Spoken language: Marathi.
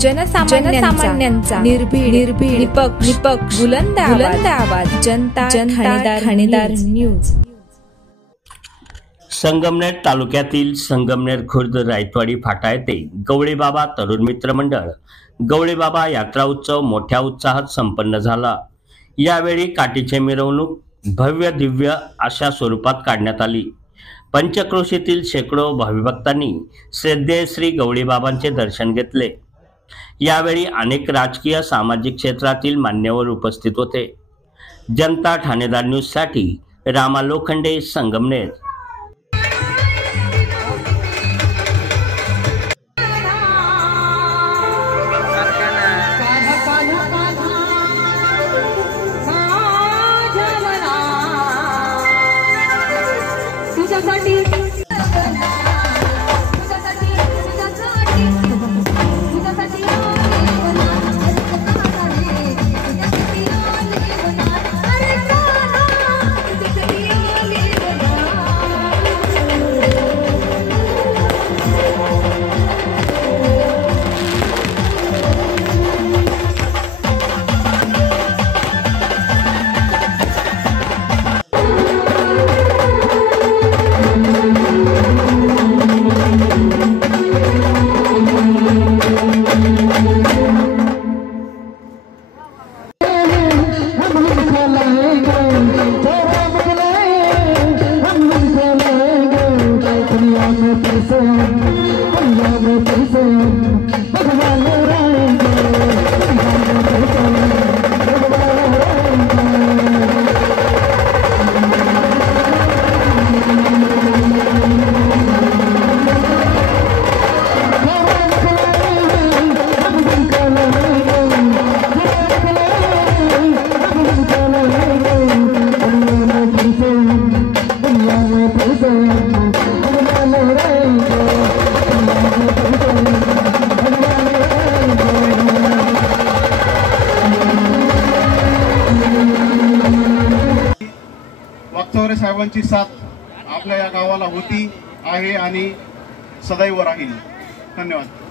जनसामान्यांचा निर्भीड निपक्ष बुलंद आवाज जनता ठाणेदार न्यूज। संगमनेर तालुक्यातील संगमनेर खुर्द रायतवाडी फाटा येथे गवळीबाबा तरुण मित्र मंडळ गवळीबाबा यात्रा उत्सव मोठ्या उत्साहात संपन्न झाला। यावेळी काठीची मिरवणूक भव्य दिव्य अशा स्वरूपात काढण्यात आली। पंचक्रोशीतील शेकडो भाविभक्तांनी श्रद्धेय श्री गवळीबाबांचे दर्शन घेतले। यावेळी अनेक राजकीय सामाजिक क्षेत्रातील मान्यवर उपस्थित होते। जनता ठाणेदार न्यूज साठी रामा लोखंडे, संगमनेर। वागचौरे साहेबांची साथ आपल्या या गावाला होती आहे आणि सदैव राहील। धन्यवाद।